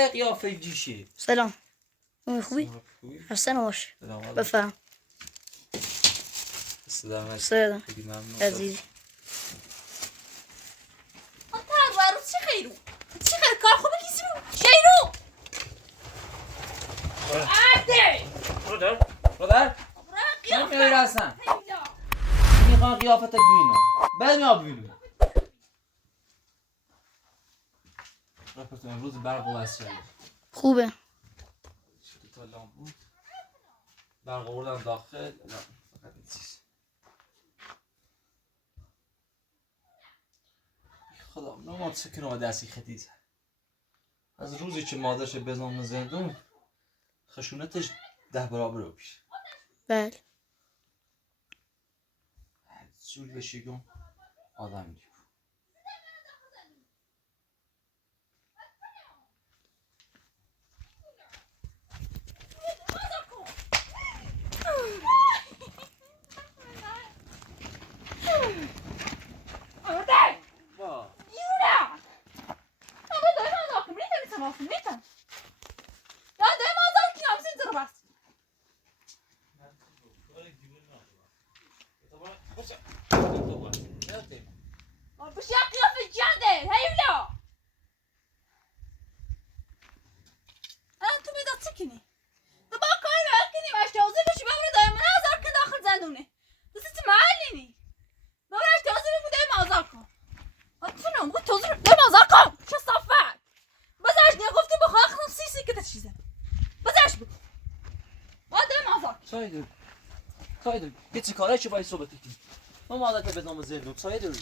برای قیافه جیشه. سلام. خوبی؟ حسن باش. بفهم. سلام. عزیزی. برو چی خیرو؟ چی خیر کار خوبه کسی رو؟ شیرو! عده! برادر چه میگوی هستن؟ میخوام قیافت ببینم. بعد میام ببینم. رفت امروز برق وصل شد. خوبه. تا لام بود. برق آوردم داخل. فقط این چیز. خدا نماد سکن و دستی خطیز. از روزی که مادرش بزنم زندون خشونتش 10 برابر رو پیش. بله. زول بشیگم آدم دیو. سایدو چه کاره چه باید صحبت کنی؟ ما مادرت بزنم زندون سایدو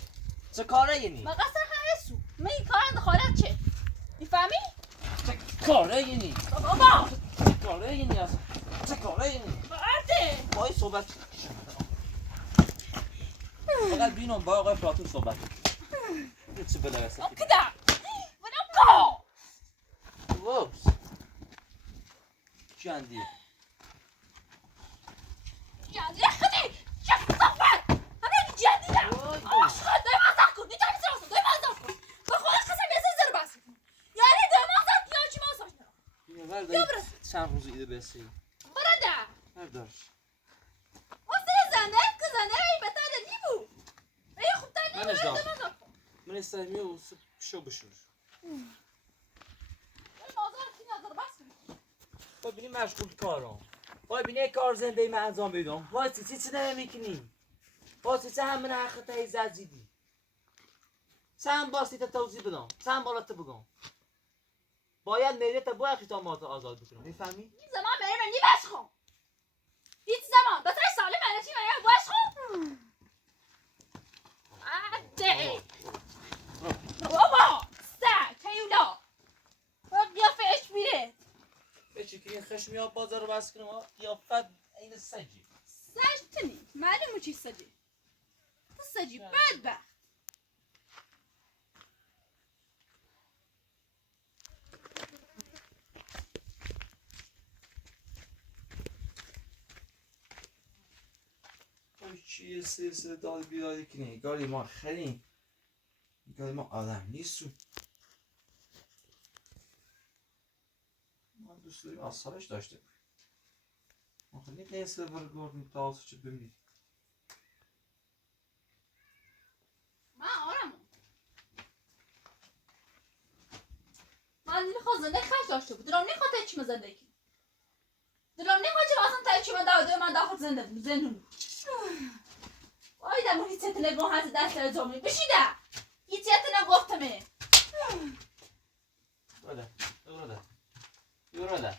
چه کاره یعنی؟ مقصر هستو من این کار دخالت چه؟ میفهمی؟ چه کاره یعنی؟ بابا چه کاره یعنی اصلا؟ چه کاره یعنی؟ برده باید صحبت فقط بینم با آقای پلاتون صحبت یه چه بله رسید کدام بلو کو ووپس چی اندی؟ جدی خودی چه صفت همه جدیدم آشقا دوی مازد کن نیتر میسی راستا دوی مازد کن به خودش قسم بیسه زر بسی کن یعنی دوی مازد یا چی مازد یا برسی چند روز ایده بسی برده بردار واسه زنه کزنه ای بتاده نیبو ای خوب تا منش نیبو دام. دوی مازد کن من استرمی و شو بشور دوی مازد کی نظر بس کن باید بینی مشغول کارم باید بینی کار زنده من انجام بدم باید چی نمیکنی باید چی همین حق تایی زدیدی چند باستی تا توضیح بدم چند بالات بگم باید میره تا باید خیطامات آزاد بکنم میفهمی؟ این زمان بره من نیبش خون هیچ زمان بطرش ساله منه چی منه باش خون عده بابا سر تیولا قیافش میره بچه که این خشمی ها بازار رو بس کنم قیافت این سجی سج تنی معلومه چی سجی تو سجی بدبخت چیه سه داد بیدادی کنی گاری ما خریم گاری ما آدم نیستیم ما دوست داریم آسایش داشته باشیم ما خیلی نیسته برگردیم تا آسایش ببینید من آرامم من نمیخواد زنده خش داشته بود دلم نمیخواد تا چی زندگی دلم نمیخواد چه اصلا تا چی من داخل زنده بود زندون بود وای دمون هیچ نگاه هست دست جامعه بشیده هیچ نگفتمه برده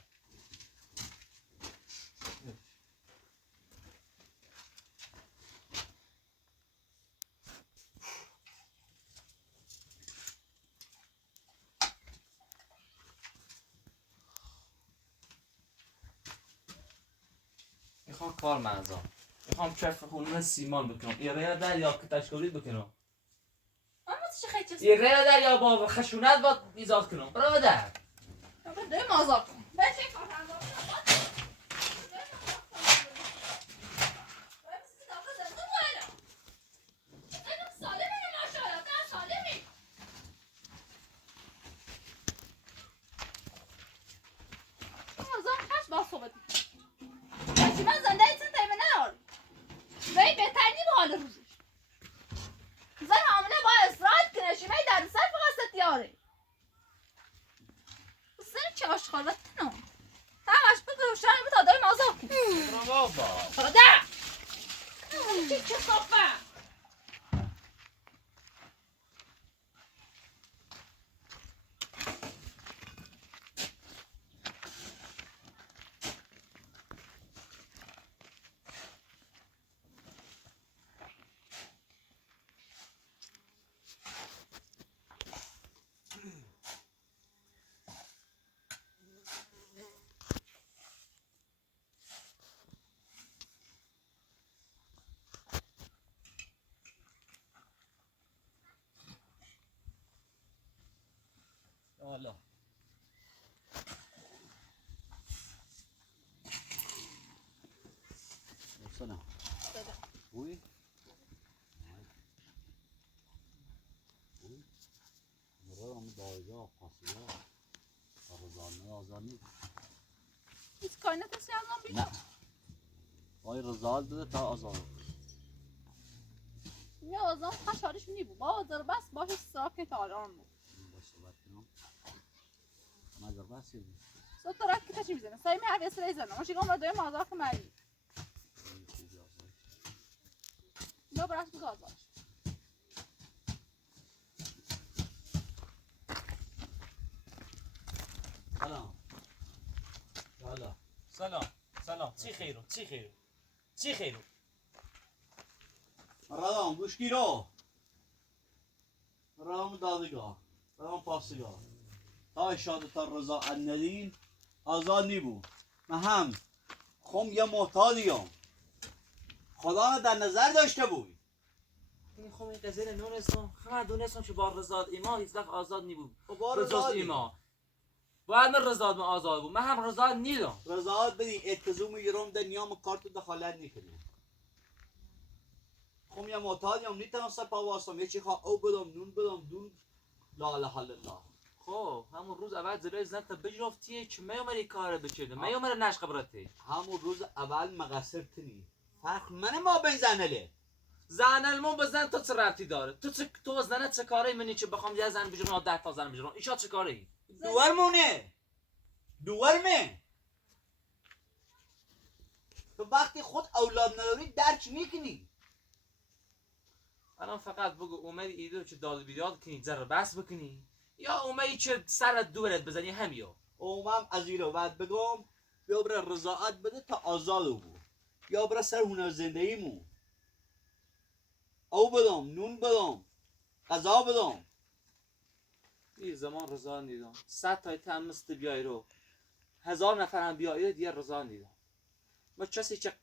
میخوام کار منظام میخوام کف خونه سیمان بکنم ایره در یا کتشکاری بکنم اما چه خیلی چیز ایره در یا با خشونت با ایجاد کنم برادر دوی مازاد کن بچه کار انجام بابا خدا چه صافه حالا سلام خوبی؟ برای همه دایگاه پاسگاه رضانه آزانی هیچ کاری نتونستی از آن بیشتر آی رضایت بده تا آزاد یا از آن خشارش نیبو با در بس باشه سراک تالان بود باش صحبت کنم مگر بسی صد تا رک کتشی میزنه سایمی هر یه سری زنه ماشی گم را دوی مازار که مری یا برش بود آزارش سلام حالا سلام چی خیرو مرادم گوشگی رو مرادم دادگاه مرادم پاسگاه تا اشاده تا رضایت ندین آزاد نیبود من هم خم یه محتاجیم خدا در نظر داشته بود این خب این قضیه نونستم خمه دونستم که با رضا ایما هیچ وقت آزاد نی بود با رضا ایما باید من رضا من آزاد بود من هم رضا نیدم رضایت بدین اتزوم یروم در نیام کارت دخالت نکنه خم یه محتاجیم نیتونستم پا واسم یه چی خواه او بدم نون بدم دون لا اله الا الله خب همون روز اول زلای زن تا بجرفتیه که میومری کار بچرده میومر نش خبرتی همون روز اول مقصر تنی فرق من ما بین زنله زن المون به زن تو چه ربطی داره تو زنه چه کاری منی که بخوام یه زن بجرم 10 تا زن بجرم ایشا چه کاری دوارمونه دوارمه تو وقتی خود اولاد نداری درک میکنی الان فقط بگو اومدی ایدو که داد بیداد کنی ذره بس بکنی یا اومدی که سرت دورت بزنی همیو اومم از ایرو بعد بگم یا برای رضایت بده تا آزادو بود یا برای سر هنر زندگیمون او بدم نون بدم غذا بدم این زمان رضا نیدم 100 تای تم مست بیای رو 1000 نفر هم بیای دیگه رضا نیدم ما کسی که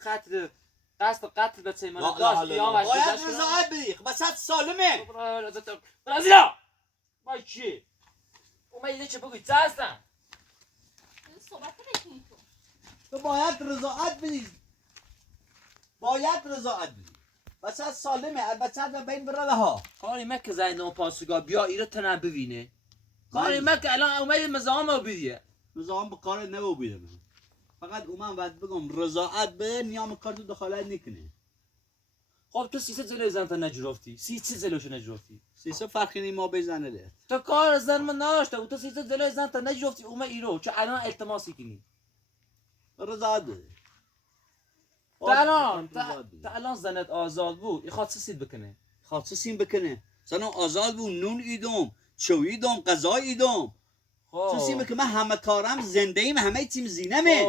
قصد قتل به تیمان داشت قیامش باید رضایت بدی بس سالمه برازیلا ما چی اومدی چه بگوی چه هستن صحبت نکنی تو تو باید رضایت بدی باید رضایت بدی بس سالمه البته در بین برده ها کاری مکه زنده پاسگاه بیا ایره تنم ببینه کاری مکه الان اومدی مزاحم رو بیدیه نظام به کار نبو بیدم فقط اومم باید بگم رضایت بده نیام کار تو دخالت نکنه خب تو 300 زلوی زن تا نجرفتی 300 زلوشو نجرفتی 300 فرقی نیم ما بزنه ده تو کار زن من نداشته و تو 300 زلوی زن تا نجرفتی اومد ایرو چه الان التماسی کنی رضایت بده تا الان زنت آزاد بود میخواد سید بکنه خاصه سیم بکنه زنم آزاد بود نون ایدم چوی ایدم غذا ایدم تو سیمه که من همه کارم زنده ایم همه چیم زینمه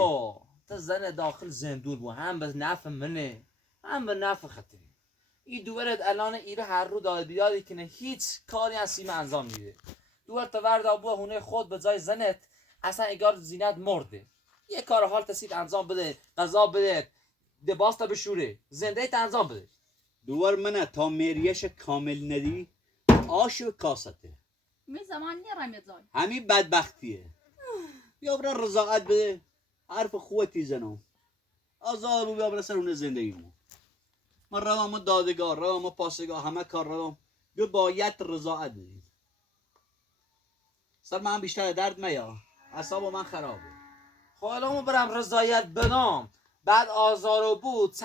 تا زن داخل زندور بود هم به نفع منه هم به نفع خطری این دوورت الان ایره هر رو داد بیدادی کنه هیچ کاری از سیم انجام میده دوورت تا ورد آبوه هونه خود به جای زنت اصلا اگر زینت مرده یه کار حال تسید انجام بده غذا بده دباس تا بشوره زنده تا انجام بده دوار منه تا میریش کامل ندی آش و کاسته می زمان نیرم یه زای همین بدبختیه یا برای رضایت بده حرف خوبتی زنم آزاد بود یا برای سرونه زندگیمون من روام دادگاه روام پاسگاه همه کار روام بیا باید رضایت بدید سر من بیشتر درد میا اعصاب من خرابه خب الان برم رضایت بدم بعد آزارو بود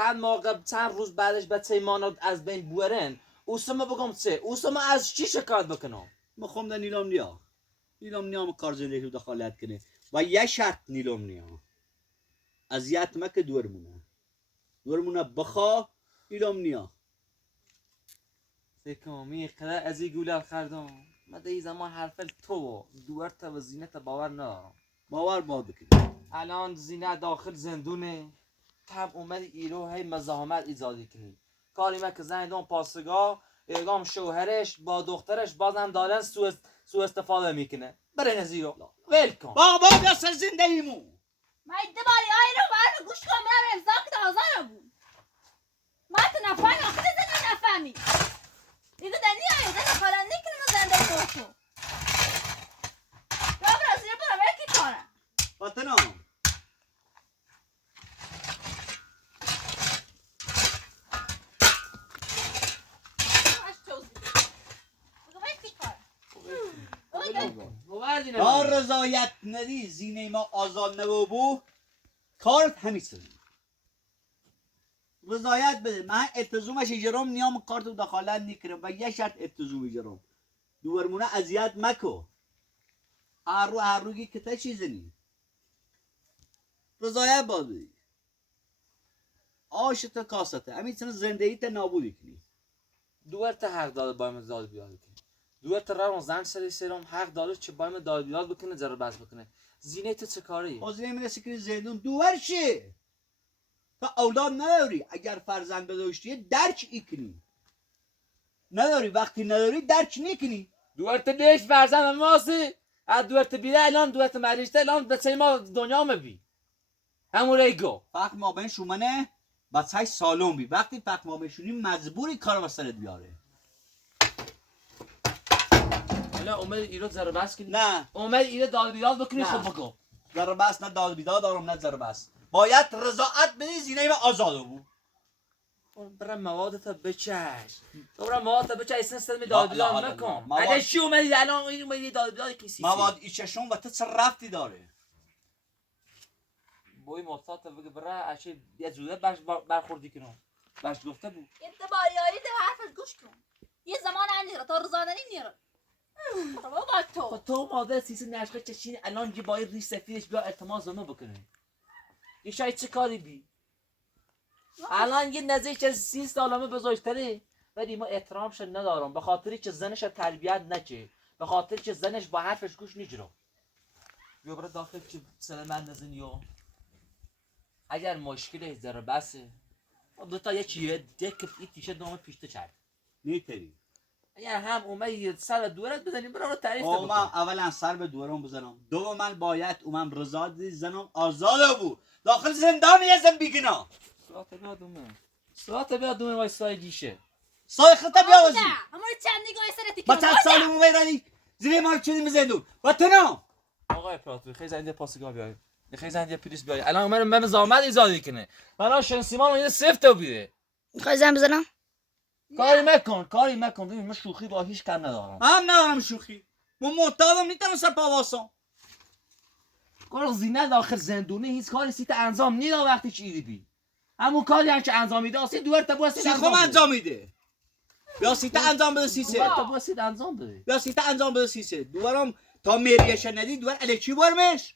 چند روز بعدش به تیمانات از بین بورن اوسما بگم چه اوسما از چی شکایت بکنم میخوام در نیلام نیا کار زندگی دخالت کنه و یه شرط نیلام نیا اذیت مکه دور مونه دورمونه بخوا ایلام نیا سکامی قدر از این گوله خردم من این زمان حرفل تو دوارت و زینت باور ندارم باور با بکنی الان زینت داخل زندونه کم اومد ایرو هی مزاحمت ایجاد کنی کاری ما که زن اون پاسگاه اقام شوهرش با دخترش بازم دارن سو استفاده میکنه برای نزیرو ویلکام بابا بیا سر زندگیمو من دباری آی رو برای گوش کنم برای امضا که آزار بود ما تو نفهمی آخه زنی نفهمی دیگه دنی آی دنی خالا نکنه زنده موتو را برا زیر برا کی کنه فاطمه تا رضایت ندی زینه ما آزاد نبو کارت همیشه رضایت بده من اتزومش اجرام نیام کارت دخالت نکرم و یه شرط اتزوم اجرام دورمونه اذیت مکو هر روگی که تا چیزی نی رضایت باده آشت کاسته همیشه زندگی تا نابودی کنی دوارت حق داره بایم داد بیاد کنه دوارت راه زن سری سرم حق داره چه بایم داد بیاد بکنه ذره بس بکنه زینه تو چه کاری حاضر میرسه که زندون دوور شه تا اولاد نداری اگر فرزند داشتی درک ایکنی نداری وقتی نداری درک نیکنی دوارت دیش فرزند ماسی از دوارت بیره الان دوارت مریشته الان به چه ما دنیا مبی همون ریگو فقط ما بین شومنه بچه سالون بی وقتی فقط ما بشونی مجبوری کار وسطت بیاره الان اومد ایرو ذره بس کنی نه اومد ایرو داد بیاد بکنی نه. خب بگو ذره بس نه داد بیداد دارم نه ذره بس باید رضاعت بدی زینه ما آزاده بود برای موادت بچش برای موادت بچش ایسن استدمی داد لا، بیاد لا، لا، نکن مواد- اگه شی اومدی الان این اومدی داد بیاد کسی مواد ایچشون و تو چه رفتی داره بوی مصاحت بگه برای اشی یه جوده برخوردی کنم برش گفته بود یه دباری آی ده حرفش گوش کن یه زمان نیره تا رضا نیره بابا خب تو تو مادر سیسی نشقه چشین الان یه باید ریش سفیدش بیا التماس زنو بکنه یه شاید چه کاری بی الان یه نزدیک از 30 سالمه بزرگتره ولی ما احترامش ندارم به خاطری که زنش تربیت نکه به خاطری که زنش با حرفش گوش نگیره بیا برای داخل که سر من نزن یا اگر مشکل ذره بسه دو تا یه چیه دک این تیشه دوم پیشته کرد نیتری اگر هم اومدی سر دورت بزنیم برای تعریف من بکن اولا سر به دورم بزنم دوم باید اومم رضا دی زنم آزاده بود داخل زندان یه زن بیگنا ساعت بیاد دومه وای سای دیشه سای خطه بیا وزی اما چند نگاه سر تیکه با چند سالی مو بیرانی زیر ما چنین زندون و تنها آقای پراتوی خیلی زنده پاسگاه بیای خیلی زنده پلیس بیای الان من زامد ایجاد کنه الان شنسیمان اینو سفت بیده میخوای زن بزنم؟ کاری مکن ببین من شوخی با هیچ کار ندارم هم ندارم شوخی من معتادم نیتم سر پاواسم کار زینه داخل زندونه هیچ کاری سیت انجام نیدا وقتی چی بی همون کاری هم که انجام میده اصلا دوار تا بوسی سیخم انجام میده بیا سیتا انجام بده سیسه دوار تا بوسی انجام بده بیا سیتا انجام بده سیسه دوارم تا مریش ندی دوار الکی برمش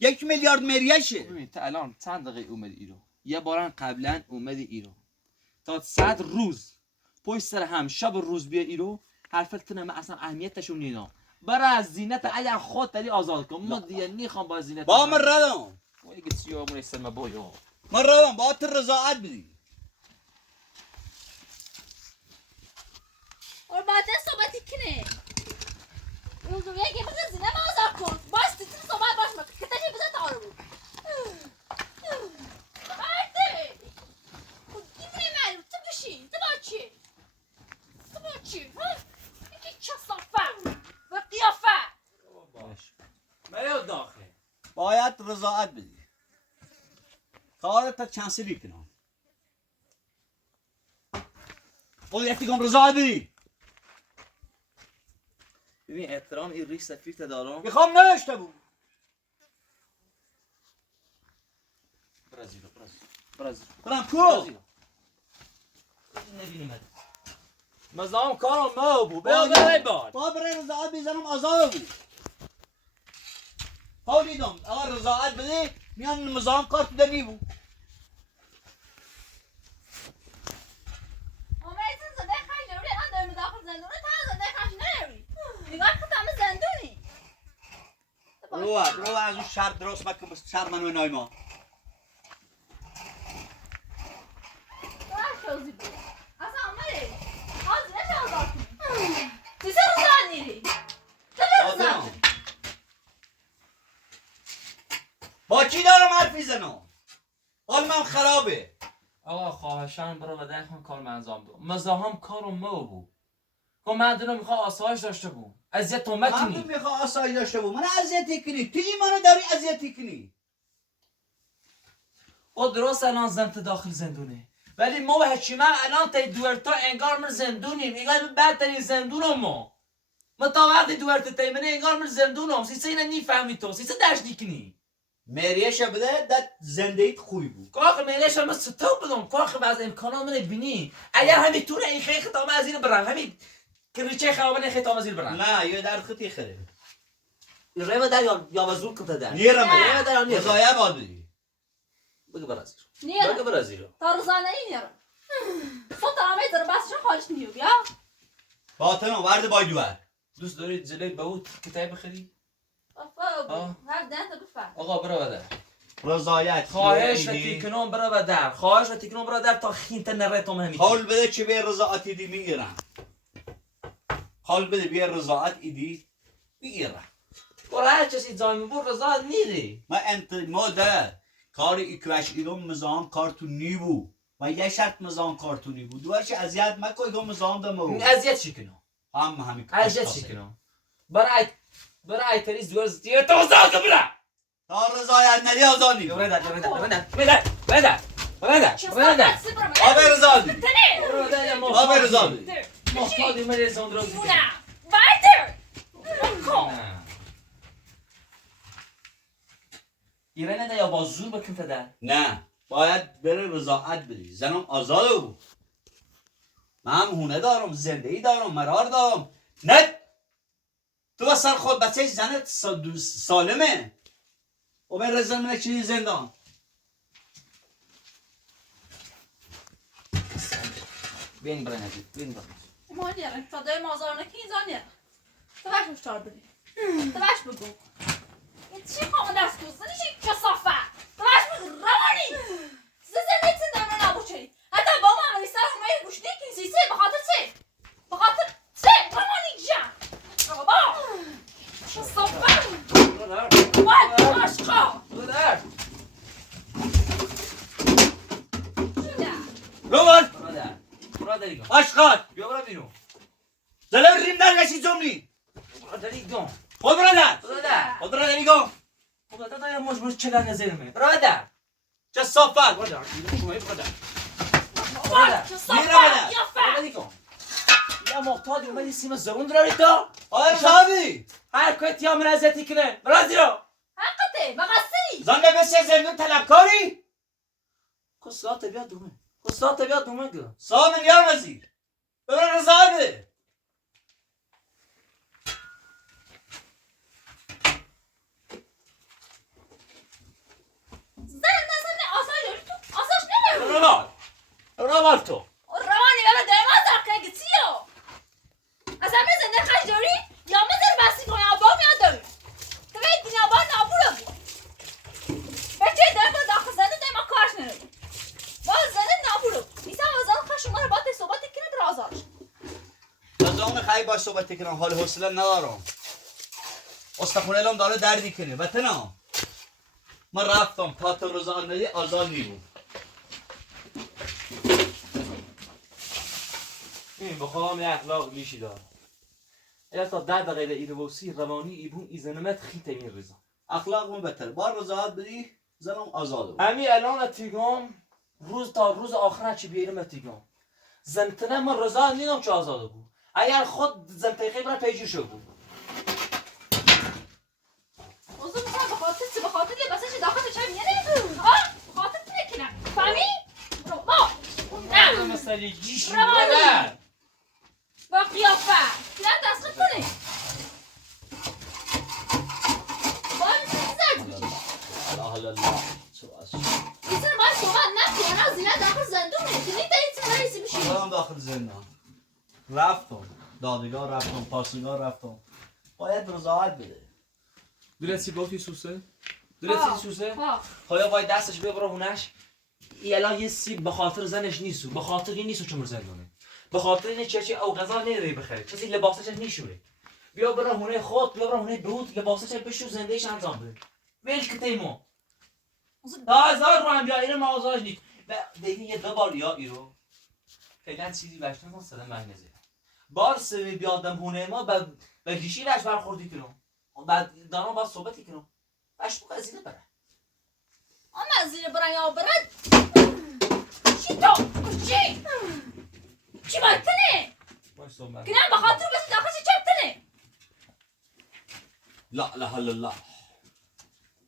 1 میلیارد مریشه ببین تا الان چند دقیقه اومدی ایرو یه بارن قبلا اومدی ایرو تا 100 روز پشت سر هم شب و روز بیا ایرو حرفت من اصلا اهمیتشون نیدم برای از زینت اگر خود داری آزاد کن ما دیگه نیخوام با زینت با من ردم و اگه سیامون استرما بایو من ردم با تو رضاعت بدی اور بعد صحبتی کنه روزو یکی بگه زینه ما آزار کن باش تیتون صحبت باش مکن که تشی بزن تارو بود برده خود دیمونه معلوم تو بشی تو با چی تو با چی یکی کسافه و قیافه باش مرا داخل باید رضاعت بدی کارت کنسلی کنم باید کم رضاعت بدی ببین احترام این ریش سفیرت دارم میخوام نداشته بود برازیل برازیل برم کو نبینیم مزام کارم ما بود بیا برای بار با برای رضاعت بیزنم آزاد بود حال دیدم اگر رضاعت بده میان مزام کار تو دنی بود میگن که همه زندونی رو از اون شر درست مکن بس شر منو نایما شازی بود اصلا عمره حاضرش آزاد کنی چیزه رو زن نیری چه زن با کی دارم حرف میزنم حال من خرابه آقا خواهشان برو و دخون کار من انجام دو مزاحم کارو مو بود که من دلم میخواه آسایش داشته بود اذیت تو من مکنی میخواه آسایی داشته بود من اذیتی کنی تو منو داری اذیتی کنی او درست الان زنت داخل زندونه ولی ما و هچیمه الان تا دوارتا انگار من زندونیم انگار من بدترین زندونم ما تا وقتی دوارتا تیمنه انگار من زندونم سیسه اینه نیفهمی تو سیسه درش نیکنی مریش بده داد زندگیت خوبی بود کاخ میلش هم ستو بدم کاخ بعض امکانات من بینی اگر همین طور این خیلی خطامه از این برم همین کریچه خوابن خطامه از این برم نه یه در خطی خره رای در یا وزور کتا در نیرم رای در نیرم مزایه بادی بگو برازیر نیرم بگو برازیر تا روزانه ای نیرم تو تا همه در بسشون خارج نیو بیا باطنو ورد بای دوار دوست داری جلوی به او کتاب بخری هر ده تا بفهم آقا برو بدر رضایت خواهش و تیکنون برو بدر خواهش و تیکنون برو در تا خینت نرتم همین حال بده چه به رضایت ایدی میگیرم حال بده بیا رضایت ایدی میگیرم برو هر چیزی زایم بور رضا نیری ما ده کار اکوش ایدون مزان کارتونی بود و یه شرط مزان کارتونی بود دوارش اذیت مکو ایگون مزان دمو اذیت شکنم همین اذیت شکنم برای تریز دوار زیاد تو زاگ برا تا رضایت ندی آزادی برو در آبه رضایتی تنه آبه رضایتی محتاجی من رزان درازی کنم نه بایدر ایره نده یا با زور بکن تا در نه باید بره رضایت بدی زنم آزاده بود من هم هونه دارم زندگی دارم مرار دارم نه تو سر خود بچه زنت سالمه و به رضا منه چیزی زندان بین برای نزید بین برای ما نیرم تا دای مازار نکی اینجا نیرم تو بش مشتار بدی تو بش بگو این چی خواهم دست کن زنی چی کسافه تو بش بگو روانی زنده چی دارم نبوچری حتی با ما عملی سر اومه گوش نیکین سیسه بخاطر چه بخاطر چه روانی جان بابا کسافه باید عشقا برو در روان برو در ایگان آشقاد بیا برو بیرون زلم ریم در گشی زمنی برو در ایگان خود برادر برو در خود برادر ایگان خب تا یا مش چلا نظر می برو در چه صافت برو در برو در باید کسافه میرم بده. یا برو در ایگان یا محتاجی اومدی سیم زرون داری تو آره صاحبی هر کویت یا من ازتی کنه برو زیرو حقته مقصری زنده بسیار زندون طلبکاری کسات بیاد دومه کسات بیاد دومه گو سامن یار وزیر ببر رضایت بده زن آسان تو آساش نمیرو روال تو روانی ولی دیما زرکه گیتیو از همه زنده خش داری یا مزر بسی کنی آبا میاد داری تو باید دینی آبا نابوره بود بچه دیما داخل زنده دیما کارش نرید باز زنده نابوره بود نیسا آزاد خش شما رو باید صحبت کنه در آزادش لازم خیلی باش صحبت کنم حال حوصله ندارم استخونه الان داره دردی کنه وطنا من رفتم تا تو رضایت ندی آزاد نیمون این بخوام یه اخلاق میشی دار اگر تا 10 دقیقه ایروسی روانی ایبون ایزنمت خیته این رضا اخلاقمون بهتر بار رضایت بدی زنم آزاده بود امی الان اتیگام روز تا روز آخر چی بیارم اتیگام زنتنه من رضا نیدم چه آزاده بود اگر خود زنتقی برای پیجی شد بود موضوع میکنم بخاطر چی بخاطر یه بسش داخل چه میانه ها بخاطر چی نکنم فهمی؟ ما نه مثلا جیش روانی. با قیافه دیدن دست خود کنه باید چیزی زد بگی الله ایسان باید صحبت نکنی انا زینه داخل زندونه که نیده ایسی رئیسی بشی دارم داخل زندان رفتم دادگاه رفتم پاسگاه رفتم باید رضایت بده. درستی گفتی سوسه؟ درستی سوسه؟ ها خواهی وای دستش ببره هونش الان یه سیب به خاطر زنش نیستو، به خاطر این نیستو چمر زندونه، به خاطر اینه چه او غذا نمیره بخره، کسی لباسش نیشوره. بیا بره هونه خود، بیا بره هونه دود، لباسش بشور زندگیش انجام بده. ول کتیمو. هزار رو هم بیا اینو مازاج نیست. دیدی یه دو بار یا ایرو. فعلا چیزی باشتن کن سلام مگنزه. بار سوی بیادم هونه ما به گیشی راش برخوردی کنم. بعد دارم با صحبتی کنم. باش تو قضیه بره. اما از زیر برای یا برد چی تو؟ چی باید تنه؟ باش صحبت. کنم بخاطر بسی داخلش چپ تنه؟ لا لا الله.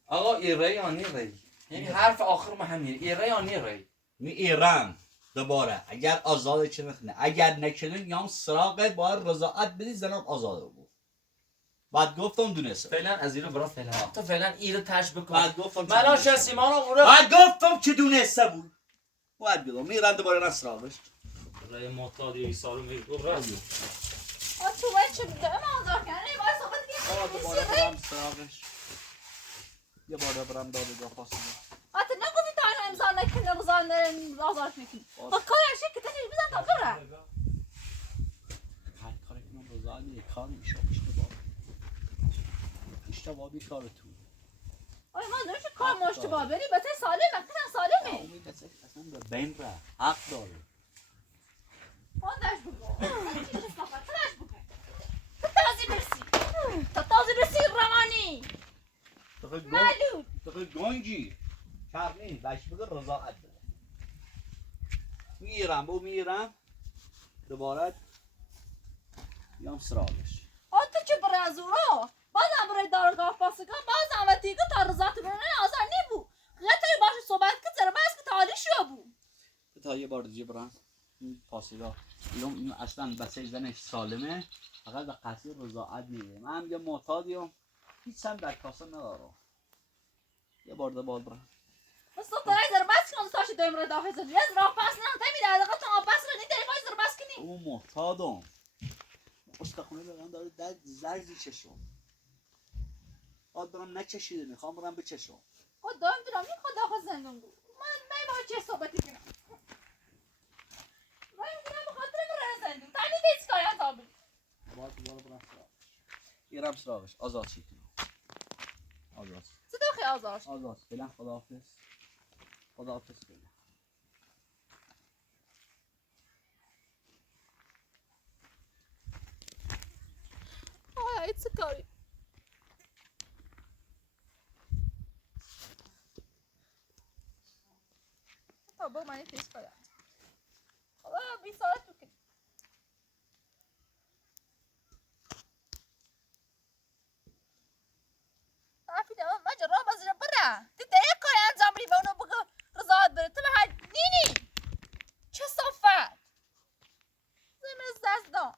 آقا ایره یا نی ری؟ یعنی حرف آخر مهمیه. ایره یا نی ری؟ می ایران دوباره اگر آزاد چه نکنه، اگر نکنه یام سراغ باید رضایت بدی زنم آزاده بود. بعد گفتم دونسته. فعلا از ایره برا فعلا. تو فعلا ایره تش بکن. بعد گفتم چه ملا دونسته بود. شسیمانو اورا. بعد گفتم که دونسته بود. باید بیدم میرن دوباره نسراغش. رای معتادی ایسارو میگو راضی. تو باید چه بده؟ اما آزار کنه باید صحبت دوباره کنه برم سراغش. یه بار برم دادگاه فاصله. حتی نگوزی تا اینو امضا نکنه آزار نکنی با کارش که تشریف بزن تا بره هر کاری کنم رضایت یک کار میشه. اشتباه بی کار تو. آیا ما نمیشه کار مشتباه بری بته سالم مکنه سالمه امید اصلا به بین را حق داره. خواندش بگو چی صفت تلاش بکن تا تازی برسی روانی معلوم تقیل گنجی کرنی بهش بگه رضایت بده. میرم دوباره بیام سراغش. تو چه برای از او را بازم برای دارگاه پاسگاه بازم و دیگه تا رضایت برونه آزار نیبو غیطه باشی صحبت که زره بس که تالی شو بو تا یه بار دیگه برم این پاسگاه اینو اصلا بسه زنش سالمه، فقط به قصد رضایت میده. من یه معتادیم هیچ هم در کاسه ندارم. یه بار دوباره برم بس تو برای زره بس کنم تاشی دویم را داخل زنی از راه پس نم تمیده علاقه تا آبس را نیده بای زره بس کنی اون معتادم استخونه بگم داره در زرزی چشم آد برم نچشیده میخوام برم بچشم. خود دایم دارم این خود داخل زندون بود من باید چه صحبتی کنم دایم دارم بخاطر برای زندون تا این بیس کاری هم تا بید باید دوباره برم سراغش. ایرم سراغش آزاد شید. آزاد صدا خیلی آزار شد آزاد فعلا خداحافظ. خداحافظ فعلا. آیا چه کاری تا با من بیس کاری خدا بیسارت بکنی عفیده مجا را بازی را بره تی دیگه کاری انجام بری به اونو بگو رضایت بره تو به حد نینی چه صفت زمین از دست دان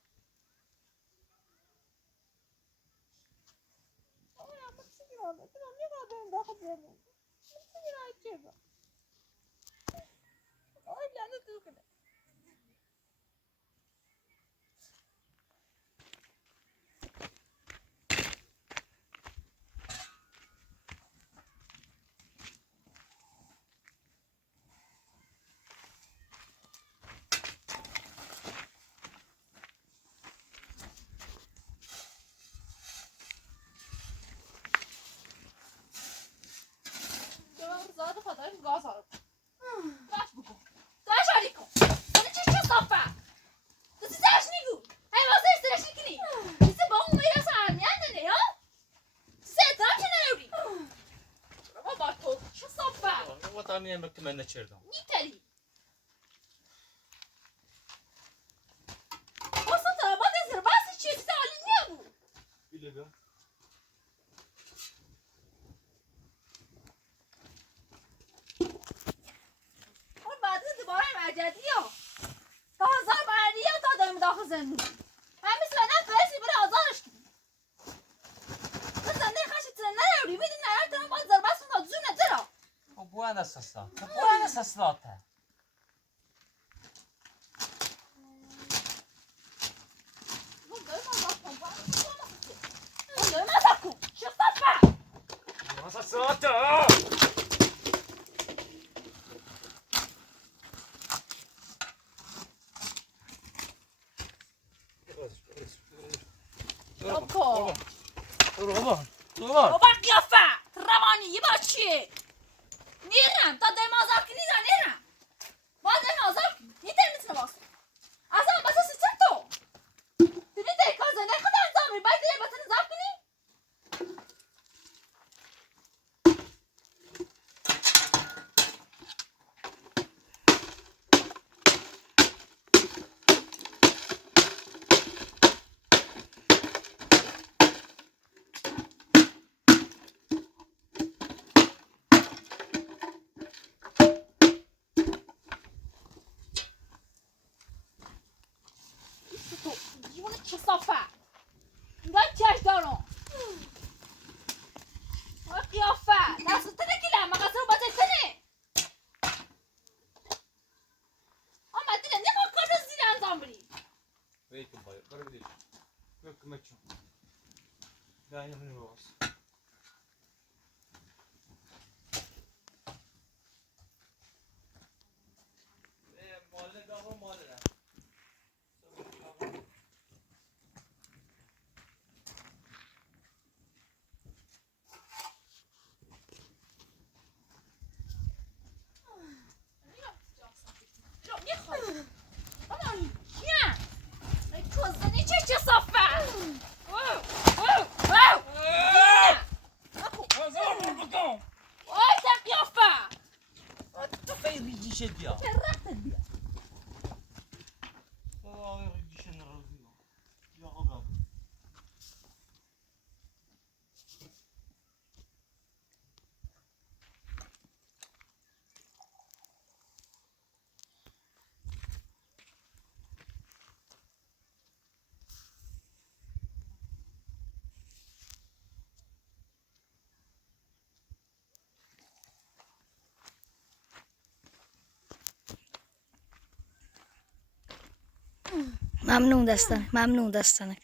زاد خدای گاز آرد داش بکن داش آری کن داش چه صافه داش داش نیگو های واسه استرشی کنی دیسه با اون میرس همیان نه یا سه احترام چه نروی رو با تو چه صافه ما تامین بک من نچردم. نیتری واسه تو با دزر باسی چی سالی نبود بیلگا. بعد دوباره مجدی ها تا هزار بردی ها تا داریم داخل زندون همین سنت برسی بره آزارش کنی تو زنده خشی تنه نروی میدی نرم تنم باید زربست تا زونه درا buona sassa. Buona sassata. ساعته بابا بابا بابا قیافه روانی یه با چیه نیرم تا در مازار کنی را نیرم با در مازار کنی نیتر میتونه باست اصلا بسا سیچم تو تو نیتر کار زنده خود انجام می باید در بطن زار کنی تو جیونه چه صافه اینگاه چش دارم آه قیافه دست تنه کلم مقصر رو بطه تنه آمد دیدم نخواه کار رو زیر انجام بری ویکم باید برو بدید ویکم بچم نه اینو منو باز ماله داغو ماله نه تو خیلی ریجیشه بیا ریجیشه نرازی یا آقا ممنون دستانه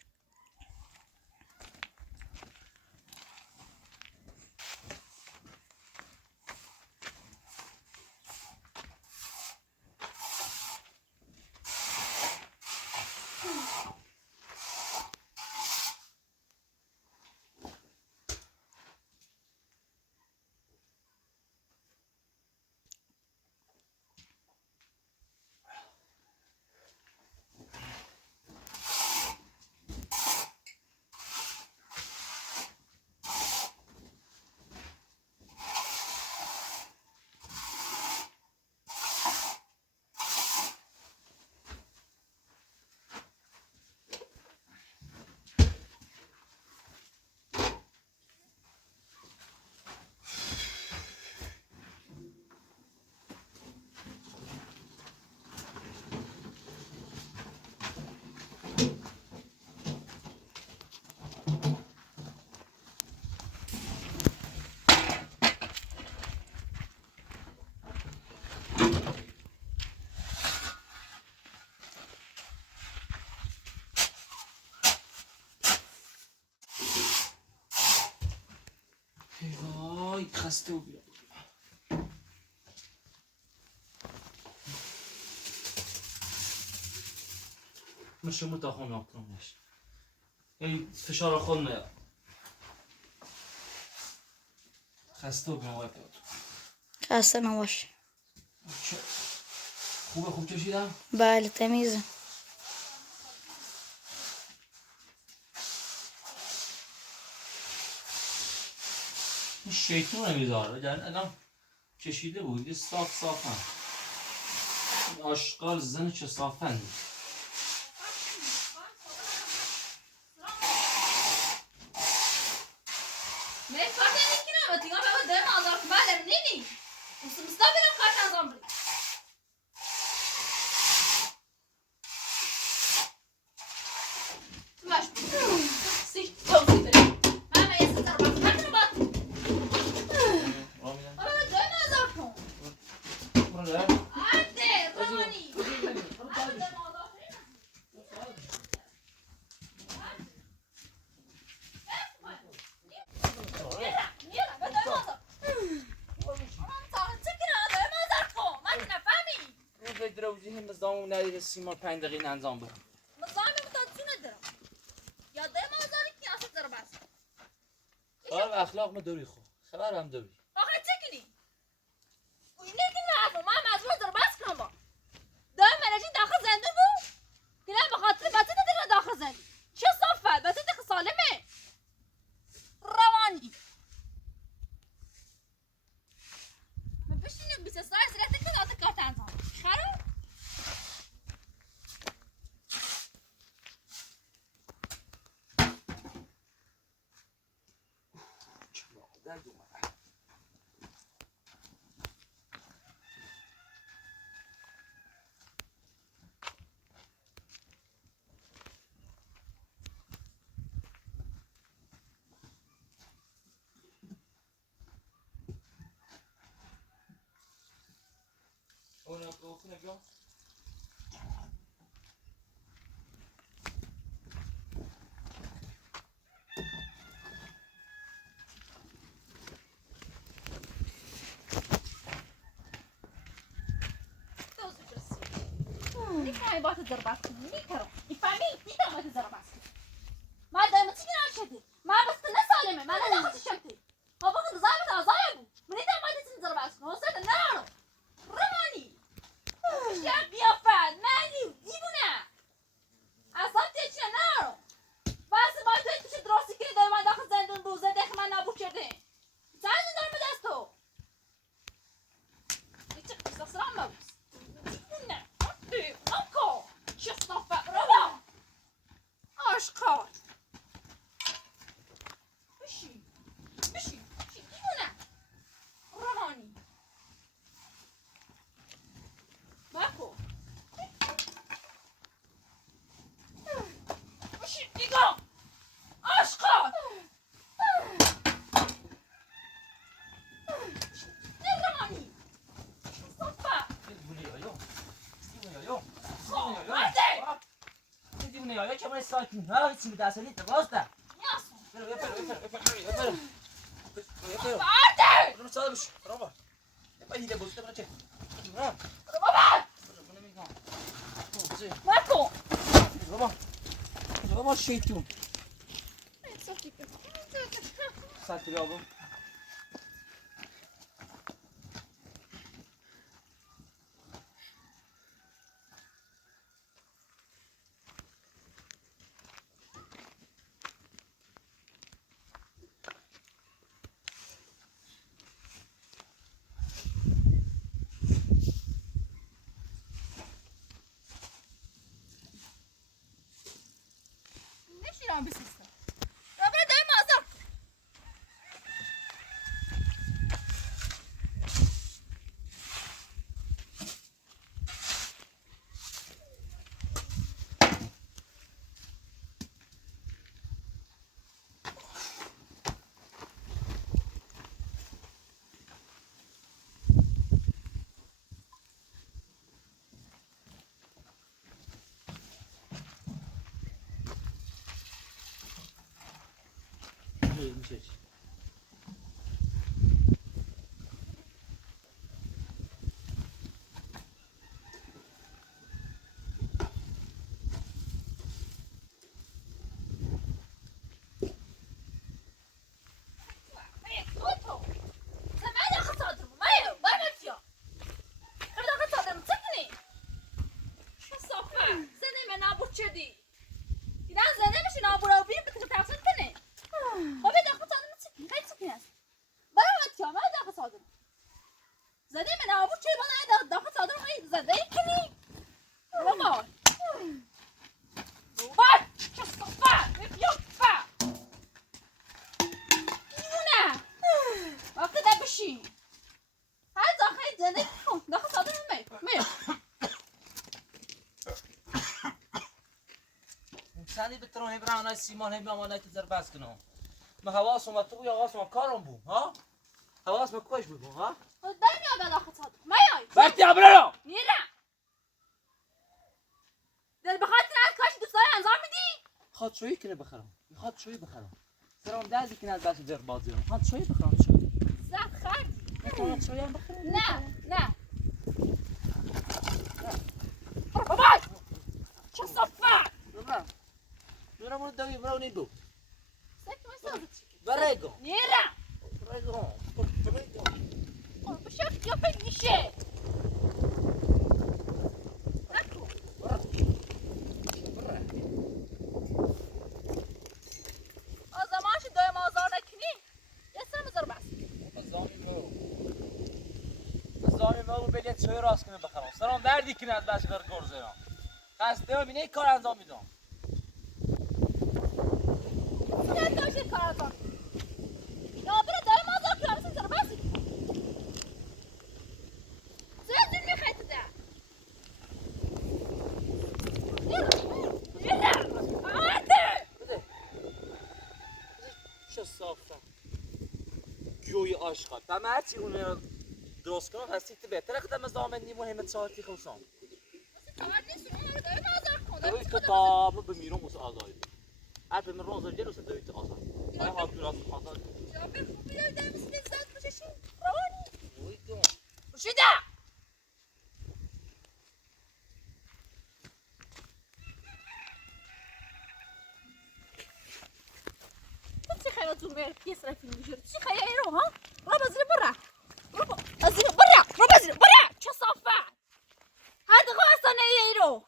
وای خسته و بیا مش متخون نکنش ای فشار خود نه خسته و بیا وای پیاد خسته نباش خوبه خوب کشیدم بله تمیزه این شیطون نمیذاره وگرنه الان کشیده بود یه صافن این آشغال زن چه صافن روزی هم مزدام نداره سیمان 5 دقیقه انجام بده مزاحم متعدد ندارم یاده ما داری که اصلا در بس خبر و اخلاق ما دوری خو خبر هم دوری آخه چه کنی و اینه که نه ما مجبور در بس کنم با دائم منجی داخل زنده بو که نه بخاطر بچه در داخل زنده چه صفت بچه در سالمه روانی من بشینیم 20 سال سرعت که داده کارت انجام خراب اونم اوه نگاه Никай бата зарбаски, никаро. И фами, ника бата зарбаски. ما دائما تيجي نشدي ما بس نسالمه ما لا ناخذ الشمتي هو بقى زايمه زايبو من اذا ما تنزل زرباسك هو صار النار رماني شاب يا فاد ماني جيبونا عصبت ايش نار بس ما تيجي تدرسي كده ما داخل زندون بوزه داخل ما نابو شده تعال نضرب دستو ايش السلام ما بس جيبونا انكو شو صفا ربا اشقر بشي دیوونه روحانی باکو بشی نگاه عشقا روحانی صفا دیوونه آیا که من ساکن ها چی به دست نیست واسطه یاسو برو بعده برو ساده بش برو با دیده بوسته برو چه برو بابا برو نمیگم باکو بابا شیطون ساعت بیابم نشیرم بسیسته رابره دای مازم میشه زده من آبود چه بنا داخل صادر می زده کنی بابا بابا چه صفا بیوفا دیوونه وقت ده بشی های داخل زده کن داخل صادر می سانی بترونه برای سیمان هم میامانه تو زرباس کنم ما حواسم تو یا حواسم کارم بود ها حواسم کوش بود ها دنیا به داخل صادر میای وقتی ابرو میرم دل بخاطر از کاش دوستای انجام میدی خاط شویی کنه بخرم میخواد شویی بخرم سرم دازی کنه از بچه در بازی رو خاط شویی بخرم شویی زد خرد خاط شویی هم بخرم نه دو نیرم برای دو برای دو بشک یا پیشه نکو آزمانش دایم آزار نکنی یه سر بس زامی ما بلیت چوی راست کنه بخرم سلام دردی کنه از بچه غیر گرزه را خسته ببینه یک کار انجام میدم نه داشته کار انجام یا بره دایم آزار کنم سر بس سر میخوای تو ده نیرم آده بده چه صافه جوی عاشقات و من هرچی اون درست کنم هستی تو بهتره خدم از دامن نیمو همه ساعتی خوشم کار نیست اون رو دایم آزار کن دوی تو تابلو بمیرم واسه آزادی هر به من رو آزادی جلوسه دوی تو آزاد آیا ها دور از آزاد یا به خوبی دایم زد بششی روانی دوی دو بشیده چی خیلی زور میاد پیس رفتی میشه چی خیلی ایرو ها رو بزیر برا رو بزیر برا رو بزیر برا چه صافه هر دقیقه اصلا ایرو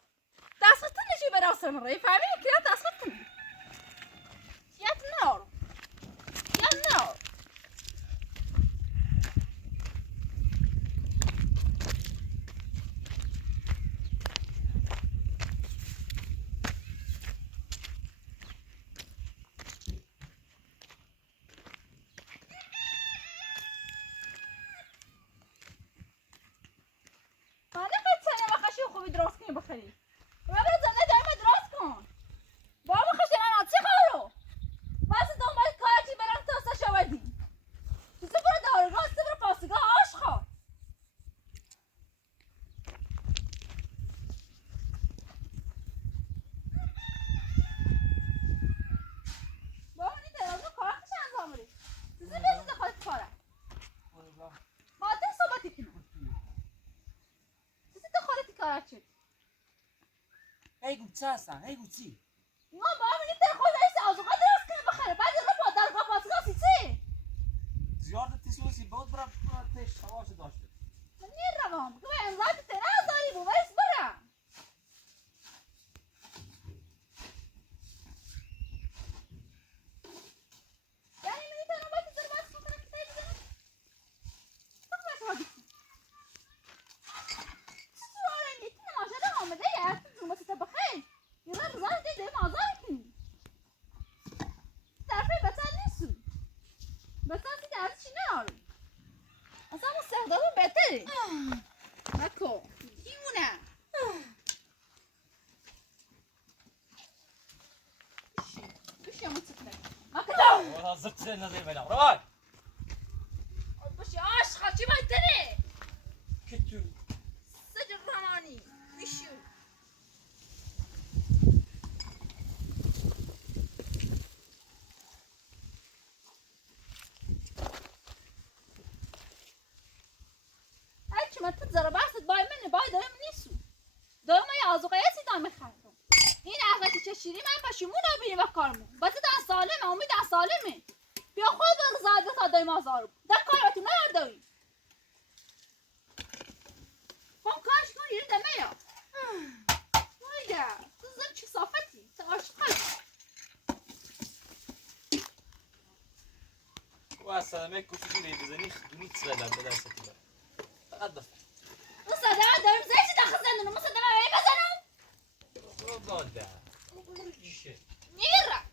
دست خود نشی برا اصلا رای فهمی که دست خود کنی یاد نار بعد قد سنه بخشی خوبی درست کنی بخری و برای زنده دائما درست کن با ما خشی من چه کارو واسه دنبال کارچی برم تا شودی تو برو دارگاه برو پاسگاه آش خوا با اونی درازو کار خش انجام بری بیشتر خواهد کاره مادر صحبتی کنم خودتی کارت شد هی گوچه هستن هی گوچی ما با اونی در خود ایست آزوغا درست کنه بخره بعد رو با درگاه پاسگاه سی چی زیارت تیسوسی بود برم تش هواش داشته من نیر روام که من امضای تنه ازاری بو ویس برم یعنی منی تنه باید در باید کنم که تایی بزنم بخواهش ها بیسی چطور آره نیتی نماشه آمده یه ارتی جمعه تا بخیر یه را بزار دیده مازار کنی طرفه بطر نیستو بطر سی درزشی نارو اصلا مستخدامون بهتره نکو دیونه بشی همون چطوره مکتو حاضر چه نظر بلام روی بشی عشقا چی بهتره که تو سجل روانی بشیو هرچی من تو زره بحثت بای منه بای دایم نیستو دایم های آزوغه یسی دایم خرکم این اغلطی چه شیری من پشیمون رو بینی و کارمون بازی دن سالمه امید دن سالمه بیا خود بر زاده تا دایم آزارو در کارتون نه دایم کن کارش کن یه دمه یا وایده تو زن چی صافتی تا عاشقی و از سلامه کشی که بزنی خدونی تسلم به دست تو فقط بفر مصدقه داریم زیشی داخل زندونو مصدقه بایی بزنم برو باده برو جیشه نیره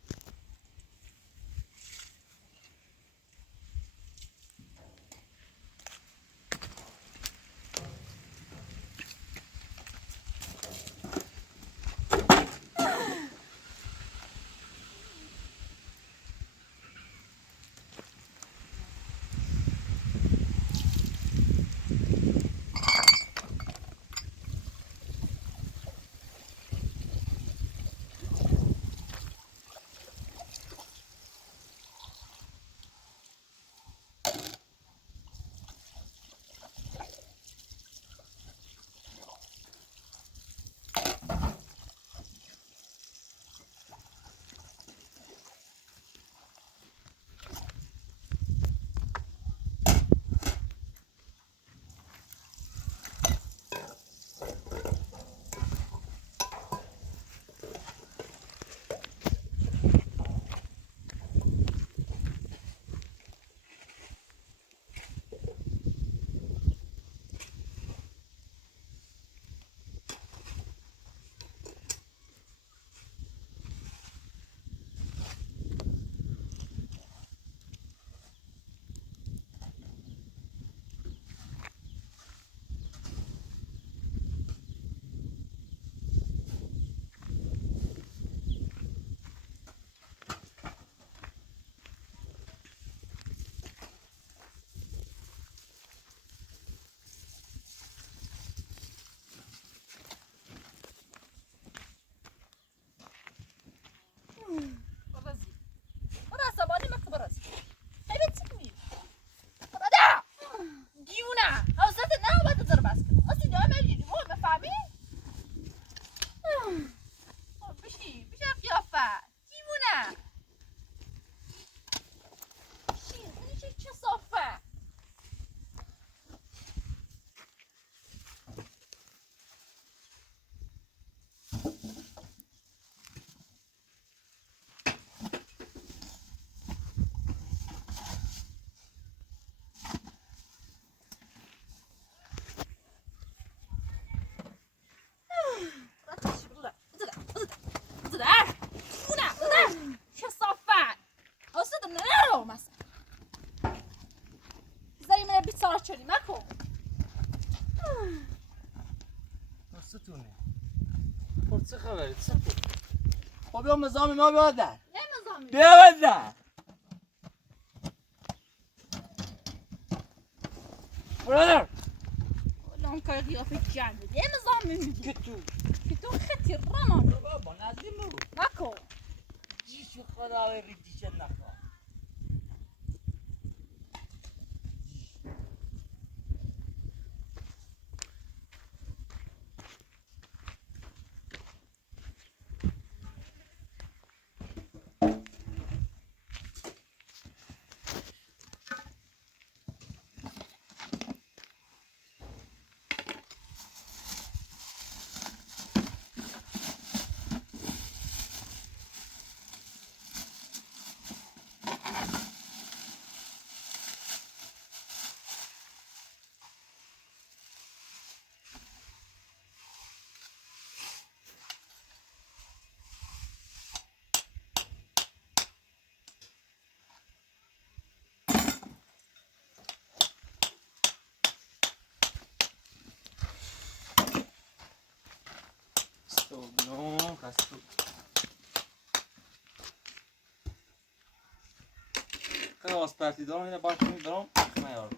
ستونه خب چه خبره چه خب خب بیا مزامی ما بیا در نه نظامی بیا در برادر الان کار قیافه جنگ بود. یه نظامی میگی که تو که تو خطی رمان بابا نزدیم رو نکن جیش خدا و ریدیش نخوا No, kastu. Kada vas partidom yine başını drom akma yavrum.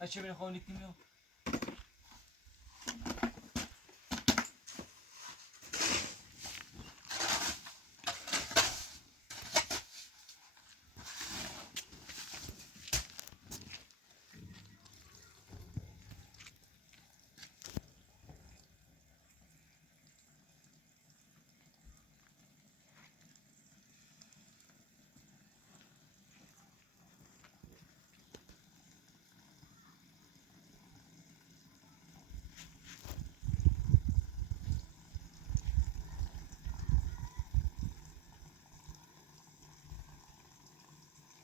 Açı beni kovun iklim yok.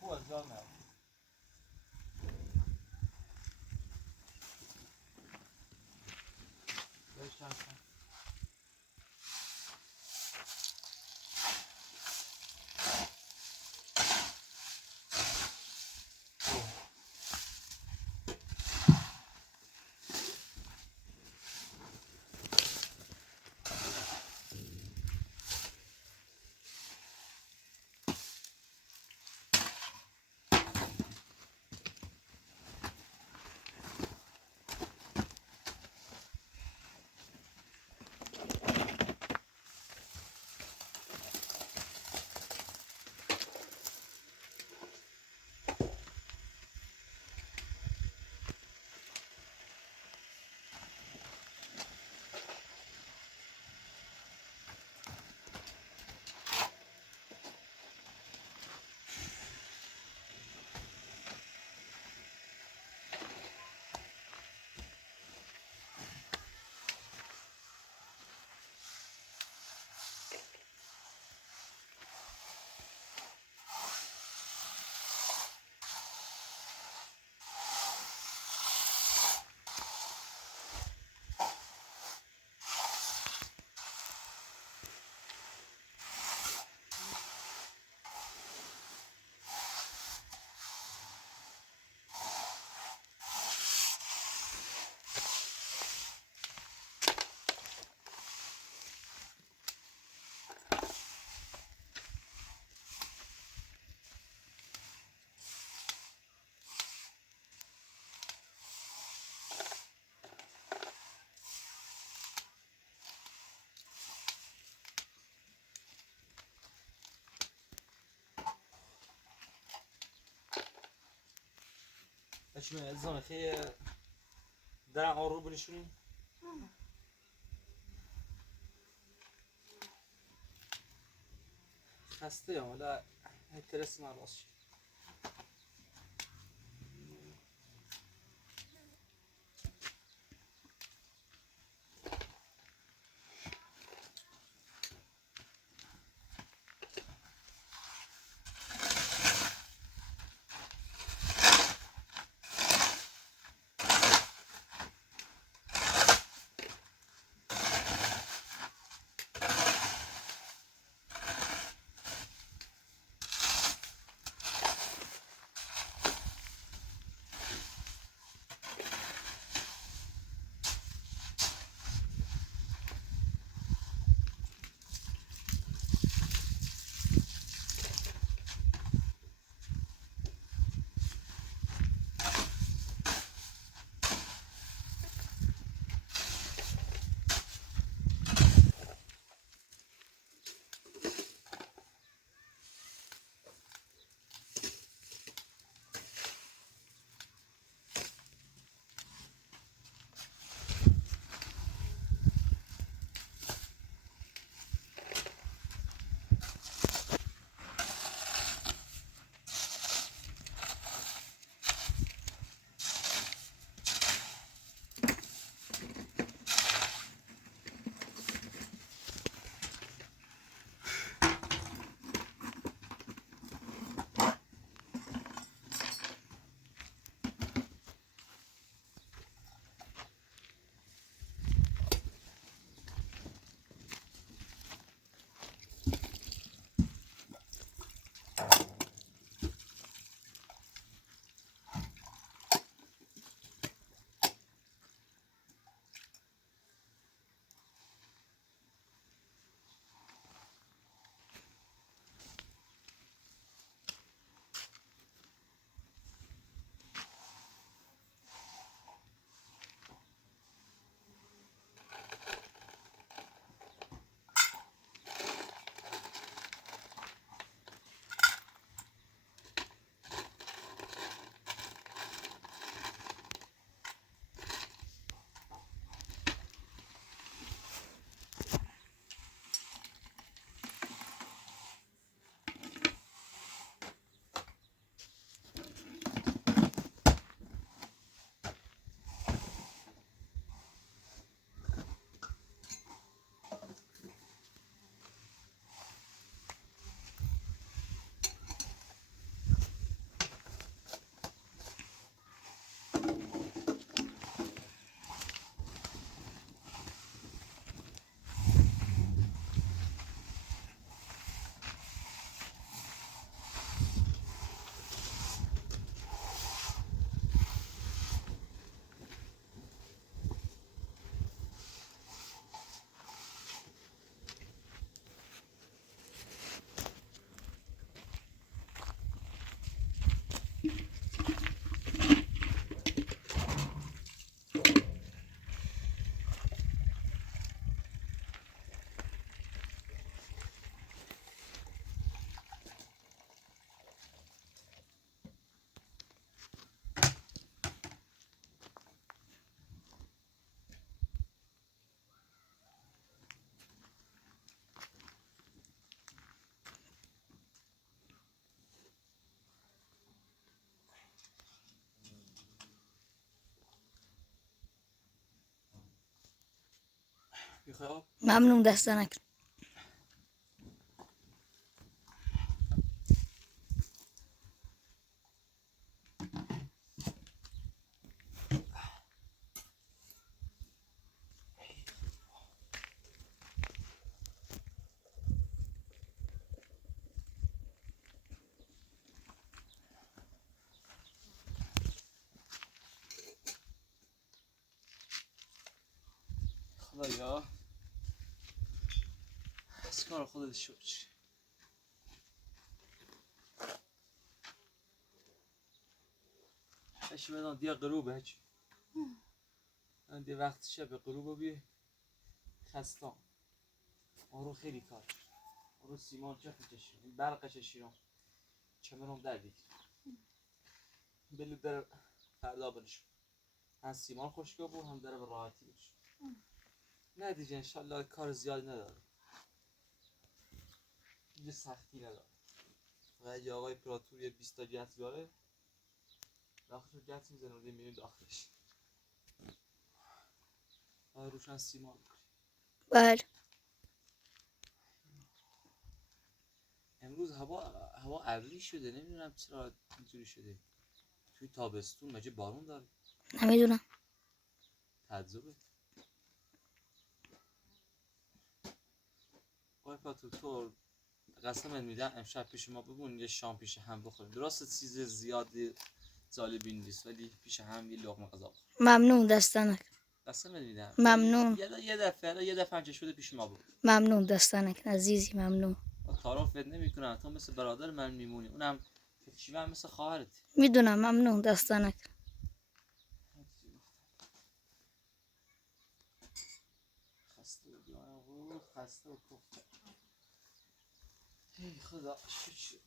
Bu az daha ne? Beş şansa. Açı beni zaman خیلی در آرو بنشونی. خسته یا ولی احتراس ما راست. میخوای آب؟ ممنون دست نکن. خدایا از کار خودت شد. ايش بدنا دي غروب هيك عندي وقت شب غروب بيه خستان آرو خیلی کار آرو سیمان چه خیچشی برقش شیرم چمرم در بید بلو در فردا بنشم هم سیمان خوشگاه بود هم در به راحتی بشم نه دیگه انشالله کار زیادی نداره یه سختی نداره فقط یه آقای پراتور یه 20 تا جت بیاره داخلش رو جت میزنه و میریم داخلش روشن سیمان بکنیم. بله. امروز هوا ابری شده نمیدونم چرا اینجوری شده توی تابستون مگه بارون داره نمیدونم. تعجبه آقای پاتو تو قسمت میدم امشب پیش ما بمون یه شام پیش هم بخوریم درست چیز زیادی جالبی نیست ولی پیش هم یه لقمه غذا بخوریم ممنون دست نکن. قسمت میدم ممنون. یه دفعه چه شده پیش ما بود ممنون دست نکن عزیزی. ممنون. تعارفت نمیکنم تو مثل برادر من میمونی اونم شیوه مثل خواهرت میدونم. ممنون دست نکن. خسته و بیانم بود خسته و کفته ای خدا شد